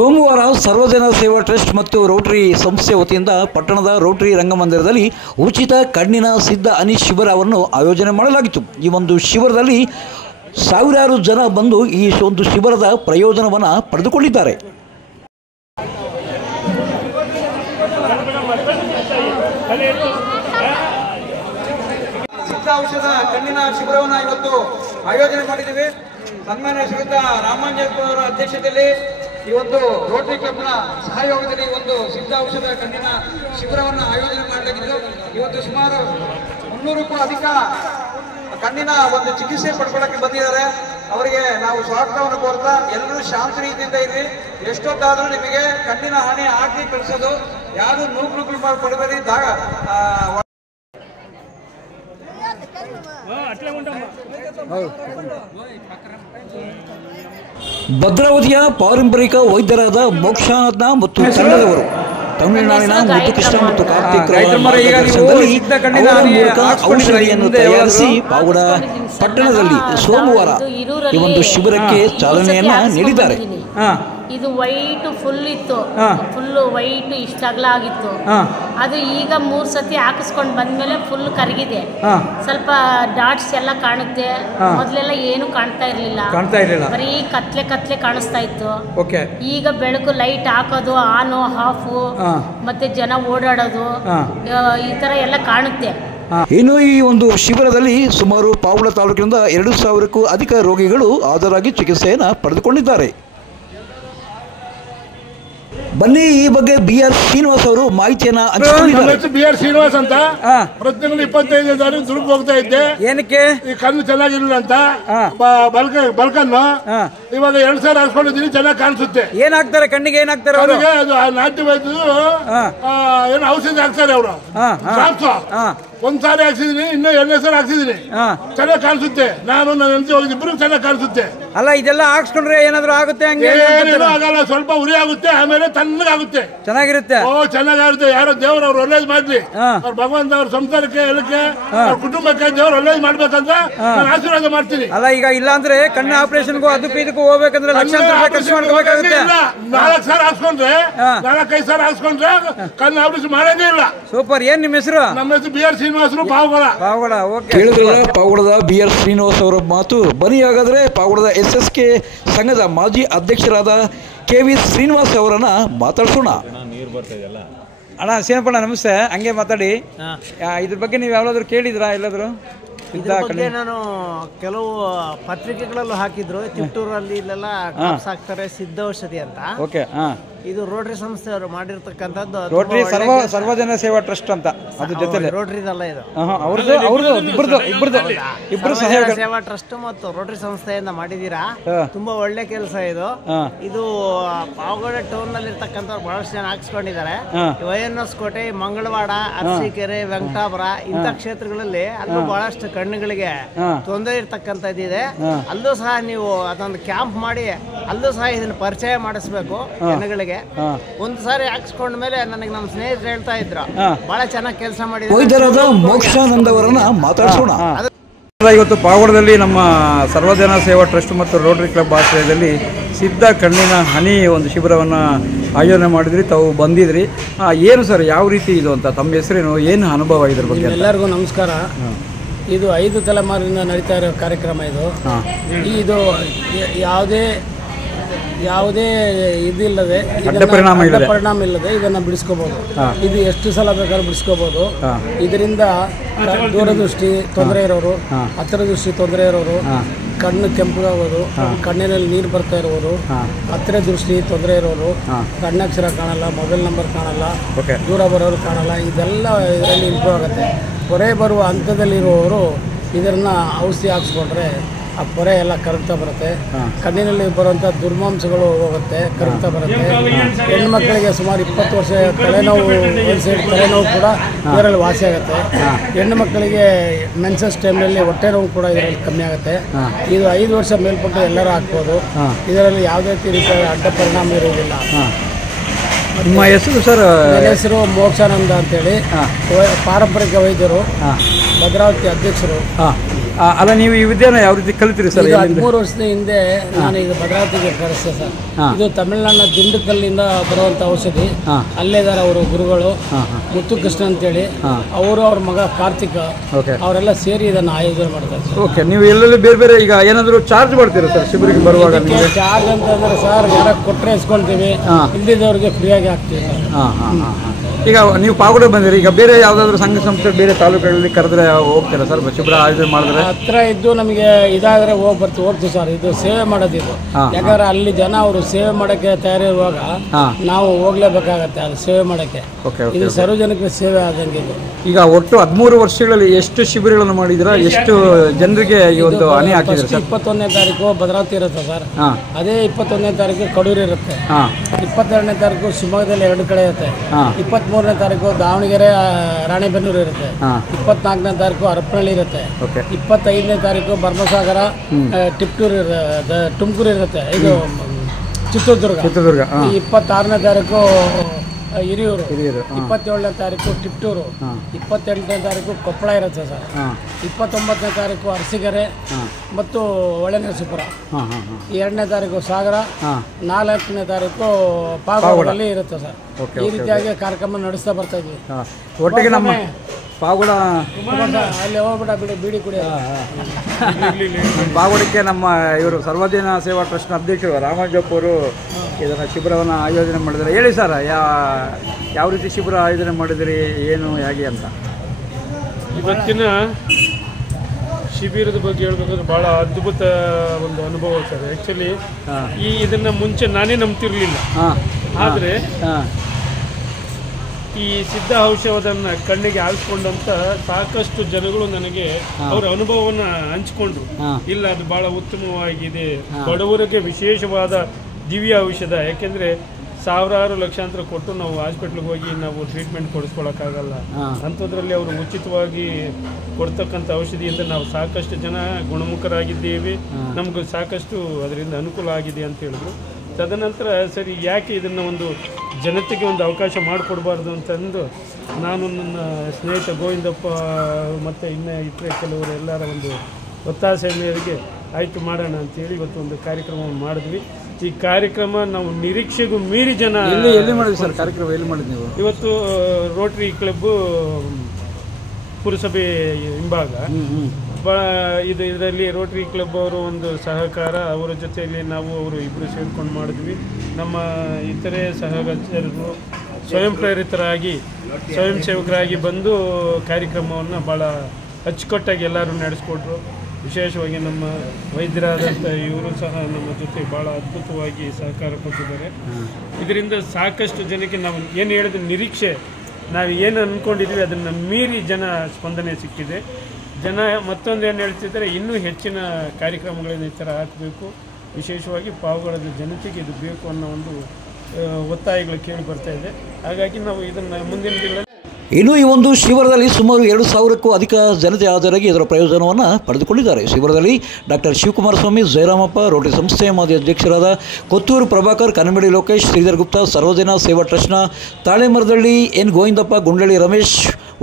ಸೋಮವಾರ ಸರ್ವಜನ ಸೇವಾ ಟ್ರಸ್ಟ್ ಮತ್ತು ರೋಟರಿ ಸಂಸ್ಥೆ ವತಿಯಿಂದ ಪಟ್ಟಣದ ರೋಟರಿ ರಂಗಮಂದಿರದಲ್ಲಿ ಉಚಿತ ಕಣ್ಣಿನ ಸಿದ್ಧ ಹನಿ ಶಿಬಿರವನ್ನು ಆಯೋಜನೆ ಮಾಡಲಾಗಿತ್ತು. ಈ ಒಂದು ಶಿಬಿರದಲ್ಲಿ ಸಾವಿರಾರು ಜನ ಬಂದು ಈ ಒಂದು ಶಿಬಿರದ ಪ್ರಯೋಜನವನ್ನು ಪಡೆದುಕೊಂಡಿದ್ದಾರೆ. ಸಿದ್ಧ ಔಷಧ ಕಣ್ಣಿನ ಶಿಬಿರವನ್ನು ಇವತ್ತು ಆಯೋಜನೆ ಮಾಡಿದ್ದೀವಿ. ಸನ್ಮಾನ್ಯ ಶ್ರೀಯುತ ರಾಮಾಂಜೇಗೌಡ ಅವರ ಅಧ್ಯಕ್ಷತೆಯಲ್ಲಿ ಈ ಒಂದು ರೋಟರಿ ಕ್ಲಬ್ನ ಸಹಯೋಗದಲ್ಲಿ ಒಂದು ಸಿದ್ಧ ಔಷಧ ಕಣ್ಣಿನ ಶಿಬಿರವನ್ನು ಆಯೋಜನೆ ಮಾಡಲಾಗಿದ್ದು, ಇವತ್ತು ಸುಮಾರು 300ಕ್ಕೂ ಅಧಿಕ ಕಣ್ಣಿನ ಒಂದು ಚಿಕಿತ್ಸೆ ಪಡ್ಕೊಳ್ಳೋಕ್ಕೆ ಬಂದಿದ್ದಾರೆ. ಅವರಿಗೆ ನಾವು ಸ್ವಾಗತವನ್ನು ಕೋರ್ತಾ ಎಲ್ಲರೂ ಶಾಂತ ರೀತಿಯಿಂದ ಇರಿ. ಎಷ್ಟೊತ್ತಾದರೂ ನಿಮಗೆ ಕಣ್ಣಿನ ಹಾನಿ ಹಾಕಿ ಕಳಿಸೋದು, ಯಾರು ನೂಕುಗಳು ಮಾಡಿಕೊಡಬೇಡಿ. ಭದ್ರಾವತಿಯ ಪಾರಂಪರಿಕ ವೈದ್ಯರಾದ ಮೋಕ್ಷಾನಂದ ಮತ್ತು ತಂಡದವರು ತಮಿಳುನಾಡಿನ ಮುತ್ತುಕೃಷ್ಣ ಮತ್ತು ಕಾರ್ತಿಕ್ ಔಷಧಿಯನ್ನು ತಯಾರಿಸಿ ಪಾವಗಡ ಪಟ್ಟಣದಲ್ಲಿ ಸೋಮವಾರ ಈ ಒಂದು ಶಿಬಿರಕ್ಕೆ ಚಾಲನೆಯನ್ನ ನೀಡಿದ್ದಾರೆ. ಇದು ವೈಟ್ ಫುಲ್ ಇತ್ತು, ಫುಲ್ ವೈಟ್ ಇಷ್ಟ ಅಗಲ ಆಗಿತ್ತು. ಅದು ಈಗ 3 ಸತಿ ಹಾಕಿಸ್ಕೊಂಡು ಬಂದ್ಮೇಲೆ ಫುಲ್ ಕರಗಿದೆ. ಸ್ವಲ್ಪ ಡಾಟ್ಸ್ ಎಲ್ಲ ಕಾಣುತ್ತೆ. ಮೊದಲೆಲ್ಲ ಏನು ಕಾಣ್ತಾ ಇರ್ಲಿಲ್ಲ, ಬರೀ ಕತ್ಲೆ ಕತ್ಲೆ ಕಾಣಿಸ್ತಾ ಇತ್ತು. ಈಗ ಬೆಳಕು ಲೈಟ್ ಹಾಕೋದು, ಆನು ಆಫು, ಮತ್ತೆ ಜನ ಓಡಾಡೋದು, ಈ ತರ ಎಲ್ಲ ಕಾಣುತ್ತೆ. ಇನ್ನು ಈ ಒಂದು ಶಿಬಿರದಲ್ಲಿ ಸುಮಾರು ಪಾವಗಡ ತಾಲೂಕಿನಿಂದ 2000ಕ್ಕೂ ಅಧಿಕ ರೋಗಿಗಳು ಹಾಜರಾಗಿ ಚಿಕಿತ್ಸೆಯನ್ನು ಪಡೆದುಕೊಂಡಿದ್ದಾರೆ. ಬನ್ನಿ ಈ ಬಗ್ಗೆ BR ಶ್ರೀನಿವಾಸ್ ಅವರು ಮಾಹಿತಿಯನ್ನ ಹಂಚಿಕೊಂಡಿದ್ದಾರೆ. BR ಶ್ರೀನಿವಾಸ್ ಅಂತ ಪ್ರತಿದಿನ 25ನೇ ತಾರೀಕು ದುರ್ಗ ಹೋಗ್ತಾ ಇದ್ದೆ. ಏನಕ್ಕೆ? ಈ ಕಣ್ಣು ಚೆನ್ನಾಗಿರಲಿಲ್ಲ ಅಂತ ಬಲ್ಕನ್ನು ಇವಾಗ 2 ಸಾವಿರ ಹಾಕ್ಸ್ಕೊಂಡಿದ್ದೀನಿ, ಚೆನ್ನಾಗಿ ಕಾಣಿಸುತ್ತೆ. ಏನಾಗ್ತಾರೆ ಕಣ್ಣಿಗೆ? ಏನಾಗ್ತಾರೆ ಅವ್ರಿಗೆ? ಅದು ನಾಟ್ಯ ವೈದ್ಯರು ಏನು ಔಷಧಿ ಹಾಕ್ತಾರೆ ಅವರು. ಒಂದ್ ಸಾರಿ ಹಾಕ್ಸಿದೀನಿ, ಇನ್ನೂ 2ನೇ ಸಾರಿ ಹಾಕ್ಸಿದೀನಿ, ಚೆನ್ನಾಗಿ ಕಾಣಿಸುತ್ತೆ. ನಾನು ನನ್ನ ಹೆಂಡತಿ ಹೋಗಿದ್ದು, ಇಬ್ರು ಚೆನ್ನಾಗಿ ಕಾಣಿಸುತ್ತೆ. ಅಲ್ಲ, ಇದೆಲ್ಲ ಹಾಕ್ಸ್ಕೊಂಡ್ರೆ ಏನಾದ್ರು ಆಗುತ್ತೆ? ಹಂಗೆ ಆಗಲ್ಲ, ಸ್ವಲ್ಪ ಉರಿ ಆಗುತ್ತೆ, ಆಮೇಲೆ ತಣ್ಣಗಾಗುತ್ತೆ, ಚೆನ್ನಾಗಿರುತ್ತೆ. ಚೆನ್ನಾಗಿರುತ್ತೆ. ಯಾರೋ ದೇವ್ರು ಅವ್ರು ಒಳ್ಳೇದು ಮಾಡ್ಲಿ, ಅವ್ರ ಭಗವಂತ ಅವ್ರ ಸಂಸಾರಕ್ಕೆ ಎಲ್ಲಕ್ಕೆ ಅವ್ರ ಕುಟುಂಬಕ್ಕೆ ದೇವ್ರು ಒಳ್ಳೇದು ಮಾಡ್ಬೇಕಂತ ನಾನು ಆಶೀರ್ವಾದ ಮಾಡ್ತೀನಿ. ಅಲ್ಲ, ಈಗ ಇಲ್ಲ ಅಂದ್ರೆ ಕಣ್ಣು ಆಪರೇಷನ್ಗೂ ಅದಕ್ಕೂ ಇದಕ್ಕೂ ಹೋಗ್ಬೇಕಂದ್ರೆ ಲಕ್ಷಾಂತರ ರೂಪಾಯಿ ಖರ್ಚು ಮಾಡ್ಕೋಬೇಕಾಗುತ್ತೆ. 4 ಸಾವಿರ ಹಾಕ್ಸ್ಕೊಂಡ್ರೆ, 4-5 ಸಾವಿರ ಹಾಕ್ಸ್ಕೊಂಡ್ರೆ ಕಣ್ಣು ಆಪರೇಷನ್ ಮಾಡೋದೇ ಇಲ್ಲ. ಸೂಪರ್. ಏನ್ ನಿಮ್ಮ ಹೆಸರು? ನಮ್ಮ ಹೆಸರು BR ಶ್ರೀನಿವಾಸರು, ಪಾವಗಡ. ಪಾವಗಡದ BR ಶ್ರೀನಿವಾಸ್ ಅವರ ಮಾತು. ಬನ್ನಿ ಹಾಗಾದ್ರೆ ಪಾವಗಡದ SSK ಸಂಘದ ಮಾಜಿ ಅಧ್ಯಕ್ಷರಾದ KV ಶ್ರೀನಿವಾಸ್ ಅವರನ್ನ ಮಾತಾಡ್ಸೋಣ. ಅಣ್ಣ ಸೇನಪ್ಪಣ್ಣ ನಮಸ್ತೆ. ಹಂಗೆ ಮಾತಾಡಿ. ಇದ್ರ ಬಗ್ಗೆ ನೀವು ಯಾವ್ದಾದ್ರು ಕೇಳಿದ್ರಾ? ಎಲ್ಲಾದ್ರು ನಾನು ಕೆಲವು ಪತ್ರಿಕೆಗಳಲ್ಲೂ ಹಾಕಿದ್ರು. ಚಿತ್ತೂರಲ್ಲಿ ಇಲ್ಲೆಲ್ಲ ಹಾಕ್ತಾರೆ ಸಿದ್ಧ ಔಷಧಿ ಅಂತ. ಇದು ರೋಟರಿ ಸಂಸ್ಥೆಯವರು ಮಾಡಿರ್ತಕ್ಕಂಥದ್ದು. ರೋಟರಿ ಸರ್ವಜನ ಸೇವಾ ಟ್ರಸ್ಟ್ ಅಂತ, ಅದ್ರ ಜೊತೆ ರೋಟರಿದಲ್ಲ ಇದು, ಇಬ್ರು ಸೇವಾ ಟ್ರಸ್ಟ್ ಮತ್ತು ರೋಟರಿ ಸಂಸ್ಥೆಯಿಂದ ಮಾಡಿದೀರಾ. ತುಂಬಾ ಒಳ್ಳೆ ಕೆಲಸ ಇದು. ಇದು ಪಾವಗಡ ಟೌನ್ ನಲ್ಲಿ ಇರ್ತಕ್ಕಂಥವ್ರು ಬಹಳಷ್ಟು ಜನ ಹಾಕ್ಸ್ಕೊಂಡಿದ್ದಾರೆ. YNS ಕೋಟೆ, ಮಂಗಳವಾಡ, ಅರಸೀಕೆರೆ, ವೆಂಕಟಾಪುರ ಇಂಥ ಕ್ಷೇತ್ರಗಳಲ್ಲಿ ಅಲ್ಲೂ ಬಹಳಷ್ಟು ಕಣ್ಣುಗಳಿಗೆ ತೊಂದರೆ ಇರ್ತಕ್ಕಂಥದ್ದಿದೆ. ಅಲ್ಲೂ ಸಹ ನೀವು ಅದೊಂದು ಕ್ಯಾಂಪ್ ಮಾಡಿ ಅಲ್ಲೂ ಸಹ ಇದನ್ನ ಪರಿಚಯ ಮಾಡಿಸ್ಬೇಕು ಜನಗಳಿಗೆ. ಒಂದು ಸಾರಿ ಹಾಕ್ಸ್ಕೊಂಡ ಮೇಲೆ ನನಗೆ ನಮ್ಮ ಸ್ನೇಹಿತರು ಹೇಳ್ತಾ ಇದ್ರು, ಬಹಳ ಚೆನ್ನಾಗಿ ಕೆಲಸ ಮಾಡಿದ್ರು. ಮೋಕ್ಷಾನಂದವರನ್ನ ಮಾತಾಡ್ಸೋಣ. ಇವತ್ತು ಪಾವಗಡದಲ್ಲಿ ನಮ್ಮ ಸರ್ವಜನ ಸೇವಾ ಟ್ರಸ್ಟ್ ಮತ್ತು ರೋಟರಿ ಕ್ಲಬ್ ಆಶ್ರಯದಲ್ಲಿ ಸಿದ್ಧ ಕಣ್ಣಿನ ಹನಿ ಒಂದು ಶಿಬಿರವನ್ನು ಆಯೋಜನೆ ಮಾಡಿದ್ರಿ. ತಾವು ಬಂದಿದ್ರಿ. ಏನು ಸರ್, ಯಾವ ರೀತಿ ಇದು ಅಂತ? ತಮ್ಮ ಹೆಸರೇನು, ಏನು ಅನುಭವ ಇದ್ರ ಬಗ್ಗೆ? ಎಲ್ಲರಿಗೂ ನಮಸ್ಕಾರ. ಇದು 5 ತಲೆಮಾರಿನಿಂದ ನಡೀತಾ ಇರೋ ಕಾರ್ಯಕ್ರಮ ಇದು. ಇದು ಯಾವುದೇ ಇದಿಲ್ಲದೆ, ಪರಿಣಾಮ ಇಲ್ಲದೆ ಇದನ್ನು ಬಿಡಿಸ್ಕೋಬಹುದು. ಇದು ಎಷ್ಟು ಸಲ ಬೇಕಾದ್ರೂ ಬಿಡಿಸ್ಕೋಬಹುದು. ಇದರಿಂದ ದೂರದೃಷ್ಟಿ ತೊಂದರೆ ಇರೋರು, ಹತ್ತಿರ ದೃಷ್ಟಿ ತೊಂದರೆ ಇರೋರು, ಕಣ್ಣು ಕೆಂಪಗಾಗೋದು, ಕಣ್ಣಿನಲ್ಲಿ ನೀರು ಬರ್ತಾ ಇರೋರು, ಹತ್ತಿರ ದೃಷ್ಟಿ ತೊಂದರೆ ಇರೋರು, ಕಣ್ಣಕ್ಷರ ಕಾಣಲ್ಲ, ಮೊಬೈಲ್ ನಂಬರ್ ಕಾಣಲ್ಲ, ದೂರ ಬರೋರು ಕಾಣಲ್ಲ, ಇದೆಲ್ಲ ಇದರಲ್ಲಿ ಇಂಪ್ರೂವ್ ಆಗುತ್ತೆ. ಪೊರೆ ಬರುವ ಹಂತದಲ್ಲಿರುವವರು ಇದನ್ನ ಔಷಧಿ ಹಾಕ್ಸ್ಕೊಂಡ್ರೆ ಆ ಪೊರೆ ಎಲ್ಲ ಕರಗ್ತಾ ಬರುತ್ತೆ. ಕಣ್ಣಿನಲ್ಲಿ ಬರುವಂಥ ದುರ್ಮಾಂಸಗಳು ಹೋಗುತ್ತೆ, ಕರಗ್ತಾ ಬರುತ್ತೆ. ಹೆಣ್ಣುಮಕ್ಕಳಿಗೆ ಸುಮಾರು 20 ವರ್ಷ ತಲೆನೋವು, ತಲೆನೋವು ಕೂಡ ಇದರಲ್ಲಿ ವಾಸಿ ಆಗುತ್ತೆ. ಹೆಣ್ಣು ಮಕ್ಕಳಿಗೆ ಮೆನ್ಸಸ್ ಟೈಮ್ನಲ್ಲಿ ಹೊಟ್ಟೆ ನೋವು ಕೂಡ ಇದರಲ್ಲಿ ಕಮ್ಮಿ ಆಗುತ್ತೆ. ಇದು 5 ವರ್ಷ ಮೇಲ್ಪಟ್ಟು ಎಲ್ಲರೂ ಹಾಕ್ಬೋದು. ಇದರಲ್ಲಿ ಯಾವುದೇ ರೀತಿಯ ಅಡ್ಡ ಪರಿಣಾಮ ಇರುವುದಿಲ್ಲ. ನಿಮ್ಮ ಹೆಸರು ಸರ್? ನನ್ನ ಹೆಸರು ಮೋಕ್ಷಾನಂದ ಅಂತೇಳಿ, ಪಾರಂಪರಿಕ ವೈದ್ಯರು, ಭದ್ರಾವತಿ ಅಧ್ಯಕ್ಷರು. ಅಲ್ಲ, ನೀವು ಈ ವಿದ್ಯೆನ ಯಾವ ರೀತಿ ಕಲಿತೀರಿ ಸರ್? 13 ವರ್ಷದ ಹಿಂದೆ ನಾನು ಇದು ಭದ್ರಾವತಿಗೆ ಕರೆಸಿದೆ ಸರ್. ಇದು ತಮಿಳುನಾಡಿನ ದಿಂಡುಕಲ್ಲಿಂದ ಬರುವಂತ ಔಷಧಿ. ಅಲ್ಲೇ ಇದ್ದಾರೆ ಅವರು ಗುರುಗಳು ಮುತ್ತು ಕೃಷ್ಣ ಅಂತೇಳಿ, ಅವರು ಅವ್ರ ಮಗ ಕಾರ್ತಿಕ್, ಅವರೆಲ್ಲ ಸೇರಿ ಇದನ್ನು ಆಯೋಜನೆ ಮಾಡ್ತಾರೆ ಸರ್. ಓಕೆ, ನೀವು ಎಲ್ಲೆಲ್ಲಿ ಬೇರೆ ಬೇರೆ ಈಗ ಏನಾದರೂ ಚಾರ್ಜ್ ಮಾಡ್ತೀರಾ ಸರ್ ಶಿಬಿರಕ್ಕೆ ಬರುವಾಗ? ಚಾರ್ಜ್ ಅಂತಂದ್ರೆ ಸರ್, ಯಾರ ಕೊಟ್ಟರೆ ಇಸ್ಕೊಳ್ತೀವಿ, ಇಲ್ದಿದ್ದವ್ರಿಗೆ ಫ್ರೀಯಾಗಿ ಹಾಕ್ತೀವಿ ಸರ್. ಈಗ ನೀವು ಪಾವಗಡ ಬಂದಿರಿ, ಈಗ ಬೇರೆ ಯಾವುದಾದ್ರೂ ಸಂಘ ಸಂಸ್ಥೆ ಬೇರೆ ತಾಲೂಕುಗಳಲ್ಲಿ ಕರೆದ್ರೆ ಹೋಗ್ತೀರಾ ಸರ್? ಶಿಬಿರ ಆಯೋಜನೆ ಮಾಡಿದ್ರೆ ಹತ್ರ ಇದ್ದು ನಮಗೆ ಇದಾದ್ರೆ ಹೋಗ್ತೀವಿ ಸರ್. ಇದು ಸೇವೆ ಮಾಡೋದಿದ್ದು, ಯಾಕಂದ್ರೆ ಅಲ್ಲಿ ಜನ ಅವರು ಸೇವೆ ಮಾಡೋಕ್ಕೆ ತಯಾರಿರುವಾಗ ನಾವು ಹೋಗ್ಲೇಬೇಕಾಗತ್ತೆ ಅದು ಸೇವೆ ಮಾಡೋಕ್ಕೆ. ಇದು ಸಾರ್ವಜನಿಕ ಸೇವೆ ಆದಂಗೆ. ಈಗ ಒಟ್ಟು 13 ವರ್ಷಗಳಲ್ಲಿ ಎಷ್ಟು ಶಿಬಿರಗಳನ್ನು ಮಾಡಿದಿರಾ? ಎಷ್ಟು ಜನರಿಗೆ ಈ ಒಂದು ಹನಿ ಹಾಕಿದ್ರೆ ಸರ್? 21ನೇ ತಾರೀಕು ಭದ್ರಾವತಿ ಇರುತ್ತೆ ಸರ್. ಅದೇ 21ನೇ ತಾರೀಕು ಕಡೂರು ಇರುತ್ತೆ. 22ನೇ ತಾರೀಕು ಶಿವಮೊಗ್ಗದಲ್ಲಿ 2 ಕಡೆ ಇರುತ್ತೆ. 23ನೇ ತಾರೀಕು ದಾವಣಗೆರೆ ರಾಣೆಬೆನ್ನೂರು ಇರುತ್ತೆ. 24ನೇ ತಾರೀಕು ಹರಪನಹಳ್ಳಿ ಇರುತ್ತೆ. 25ನೇ ತಾರೀಕು ಭರಮಸಾಗರ ತುಮಕೂರು ಇರುತ್ತೆ. ಇದು ಚಿತ್ರದುರ್ಗ. 26ನೇ ತಾರೀಕು ಹಿರಿಯೂರು, 27ನೇ ತಾರೀಕು ಟಿಪ್ಟೂರು, 28ನೇ ತಾರೀಕು ಕೊಪ್ಪಳ ಇರುತ್ತೆ ಸರ್. 29ನೇ ತಾರೀಕು ಅರಸೀಕೆರೆ ಮತ್ತು ಹೊಳೆನರಸೀಪುರ, 2ನೇ ತಾರೀಕು ಸಾಗರ, 4ನೇ ತಾರೀಕು ಪಾವಗಡದಲ್ಲಿ ಇರುತ್ತೆ ಸರ್. ಈ ರೀತಿಯಾಗಿ ಕಾರ್ಯಕ್ರಮ ನಡೆಸ್ತಾ ಬರ್ತಾ ಇದ್ವಿ. ಒಟ್ಟಿಗೆ ನಮ್ಮ ಪಾವಗಡ ಅಲ್ಲಿ ಹೋಗ್ಬಿಟ್ಟ ಬೀಡಿ ಕುಡಿಯ ಪಾವಗಡಕ್ಕೆ ನಮ್ಮ ಇವರು ಸರ್ವಜನ ಸೇವಾ ಟ್ರಸ್ಟ್ನ ಅಧ್ಯಕ್ಷರು ರಾಮಾಂಜಪ್ಪ ಅವರು ಇದನ್ನು ಶಿಬಿರವನ್ನು ಆಯೋಜನೆ ಮಾಡಿದ್ದಾರೆ. ಹೇಳಿ ಸರ್, ಯಾವ ರೀತಿ ಶಿಬಿರ ಆಯೋಜನೆ ಮಾಡಿದಿರಿ, ಏನು ಹೇಗೆ ಅಂತ? ಇವತ್ತಿನ ಶಿಬಿರದ ಬಗ್ಗೆ ಹೇಳ್ಬೇಕಂದ್ರೆ ಭಾಳ ಅದ್ಭುತ ಒಂದು ಅನುಭವ ಸರ್. ಆ್ಯಕ್ಚುಲಿ ಇದನ್ನು ಮುಂಚೆ ನಾನೇ ನಂಬ್ತಿರ್ಲಿಲ್ಲ, ಆದರೆ ಈ ಸಿದ್ಧ ಔಷಧವನ್ನು ಕಣ್ಣಿಗೆ ಹಾಕಿಕೊಂಡಂತ ಸಾಕಷ್ಟು ಜನಗಳು ನನಗೆ ಅವರ ಅನುಭವವನ್ನು ಹಂಚಿಕೊಂಡ್ರು. ಇಲ್ಲ, ಅದು ಭಾಳ ಉತ್ತಮವಾಗಿದೆ, ಬಡವರಿಗೆ ವಿಶೇಷವಾದ ದಿವ್ಯ ಔಷಧ. ಯಾಕೆಂದರೆ ಸಾವಿರಾರು ಲಕ್ಷಾಂತರ ಕೊಟ್ಟು ನಾವು ಹಾಸ್ಪಿಟ್ಲಿಗೆ ಹೋಗಿ ನಾವು ಟ್ರೀಟ್ಮೆಂಟ್ ಕೊಡಿಸ್ಕೊಳಕ್ಕಾಗಲ್ಲ. ಅಂಥದ್ರಲ್ಲಿ ಅವರು ಉಚಿತವಾಗಿ ಕೊಡ್ತಕ್ಕಂಥ ಔಷಧಿಯಿಂದ ನಾವು ಸಾಕಷ್ಟು ಜನ ಗುಣಮುಖರಾಗಿದ್ದೇವೆ, ನಮಗೂ ಸಾಕಷ್ಟು ಅದರಿಂದ ಅನುಕೂಲ ಆಗಿದೆ ಅಂತ ಹೇಳಿದ್ರು. ತದನಂತರ ಸರಿ, ಯಾಕೆ ಇದನ್ನು ಒಂದು ಜನತೆಗೆ ಒಂದು ಅವಕಾಶ ಮಾಡಿಕೊಡ್ಬಾರ್ದು ಅಂತಂದು ನಾನು ನನ್ನ ಸ್ನೇಹಿತ ಗೋವಿಂದಪ್ಪ ಮತ್ತು ಇನ್ನು ಇತರೆ ಕೆಲವರು ಎಲ್ಲರ ಒಂದು ಒತ್ತಾಸೆ ಮೇರೆಗೆ ಆಯ್ತು ಮಾಡೋಣ ಅಂತೇಳಿ ಇವತ್ತು ಒಂದು ಕಾರ್ಯಕ್ರಮವನ್ನು ಮಾಡಿದ್ವಿ. ಈ ಕಾರ್ಯಕ್ರಮ ನಾವು ನಿರೀಕ್ಷೆಗೂ ಮೀರಿ ಜನ ಎಲ್ಲಿ ಮಾಡಿದ್ವಿ ಸರ್ ಕಾರ್ಯಕ್ರಮ? ಎಲ್ಲಿ ಮಾಡಿದ್ವಿ ನೀವು? ಇವತ್ತು ರೋಟರಿ ಕ್ಲಬ್ಬು ಪುರಸಭೆ ಹಿಂಭಾಗ ಇದರಲ್ಲಿ ರೋಟರಿ ಕ್ಲಬ್ ಅವರು ಒಂದು ಸಹಕಾರ, ಅವರ ಜೊತೆಯಲ್ಲಿ ನಾವು ಅವರು ಇಬ್ಬರು ಸೇರ್ಕೊಂಡು ಮಾಡಿದ್ವಿ. ನಮ್ಮ ಇತರೆ ಸಹಚರರು ಸ್ವಯಂ ಪ್ರೇರಿತರಾಗಿ ಸ್ವಯಂ ಸೇವಕರಾಗಿ ಬಂದು ಕಾರ್ಯಕ್ರಮವನ್ನು ಭಾಳ ಅಚ್ಚುಕಟ್ಟಾಗಿ ಎಲ್ಲರೂ ನಡೆಸ್ಕೊಟ್ರು. ವಿಶೇಷವಾಗಿ ನಮ್ಮ ವೈದ್ಯರಾದಂಥ ಇವರು ಸಹ ನಮ್ಮ ಜೊತೆ ಭಾಳ ಅದ್ಭುತವಾಗಿ ಸಹಕಾರ ಕೊಟ್ಟಿದ್ದಾರೆ. ಇದರಿಂದ ಸಾಕಷ್ಟು ಜನಕ್ಕೆ ನಾವು ಏನು ಹೇಳಿದ್ರೆ ನಿರೀಕ್ಷೆ, ನಾವು ಏನು ಅಂದ್ಕೊಂಡಿದ್ವಿ ಅದನ್ನು ಮೀರಿ ಜನ ಸ್ಪಂದನೆ ಸಿಕ್ಕಿದೆ. ಜನ ಮತ್ತೊಂದು ಏನು ಹೇಳ್ತಿದ್ದಾರೆ, ಇನ್ನೂ ಹೆಚ್ಚಿನ ಕಾರ್ಯಕ್ರಮಗಳನ್ನು ಈ ಥರ ಹಾಕಬೇಕು, ವಿಶೇಷವಾಗಿ ಪಾವಗಡದ ಜನತೆಗೆ ಇದು ಬೇಕು ಅನ್ನೋ ಒಂದು ಒತ್ತಾಯಗಳು ಕೇಳಿ ಬರ್ತಾ ಇದೆ. ಹಾಗಾಗಿ ನಾವು ಇದನ್ನು ಮುಂದಿನ ದಿನಗಳಲ್ಲಿ ಇನ್ನು ಈ ಒಂದು ಶಿಬಿರದಲ್ಲಿ ಸುಮಾರು 2,000ಕ್ಕೂ ಅಧಿಕ ಜನತೆ ಹಾಜರಾಗಿ ಇದರ ಪ್ರಯೋಜನವನ್ನು ಪಡೆದುಕೊಂಡಿದ್ದಾರೆ. ಶಿಬಿರದಲ್ಲಿ ಡಾಕ್ಟರ್ ಶಿವಕುಮಾರ ಸ್ವಾಮಿ, ಜಯರಾಮಪ್ಪ, ರೋಟರಿ ಸಂಸ್ಥೆಯ ಮಾಜಿ ಅಧ್ಯಕ್ಷರಾದ ಕೊತ್ತೂರು ಪ್ರಭಾಕರ್, ಕನ್ನಂಬಡಿ ಲೋಕೇಶ್, ಶ್ರೀಧರ್ ಗುಪ್ತಾ, ಸರ್ವಜನ ಸೇವಾ ಟ್ರಸ್ಟ್ನ ತಾಳೆಮರದಳ್ಳಿ ಎನ್ ಗೋವಿಂದಪ್ಪ, ಗುಂಡಳ್ಳಿ ರಮೇಶ್,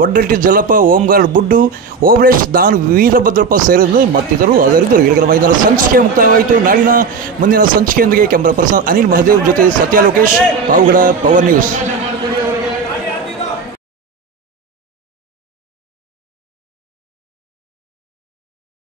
ಒಡ್ಡಟ್ಟಿ ಜಲ್ಲಪ್ಪ, ಓಂಗಾರ್ಡ್ ಬುಡ್ಡು, ಓಬಳೇಶ್, ದಾನ್, ವೀರಭದ್ರಪ್ಪ ಸೇರಿದಂತೆ ಮತ್ತಿತರರು ಹಾಜರಿದ್ದರು. ಇಲ್ಲಿನ ಮೈದಾನ ಸಂಚಿಕೆ ಮುಕ್ತಾಯವಾಯಿತು. ನಾಳಿನ ಮುಂದಿನ ಸಂಚಿಕೆಯೊಂದಿಗೆ ಕ್ಯಾಮ್ರಾ ಪರ್ಸನ್ ಅನಿಲ್ ಮಹದೇವ್ ಜೊತೆ ಸತ್ಯ ಲೋಕೇಶ್, ಪಾವಗಡ, ಪವರ್ ನ್ಯೂಸ್.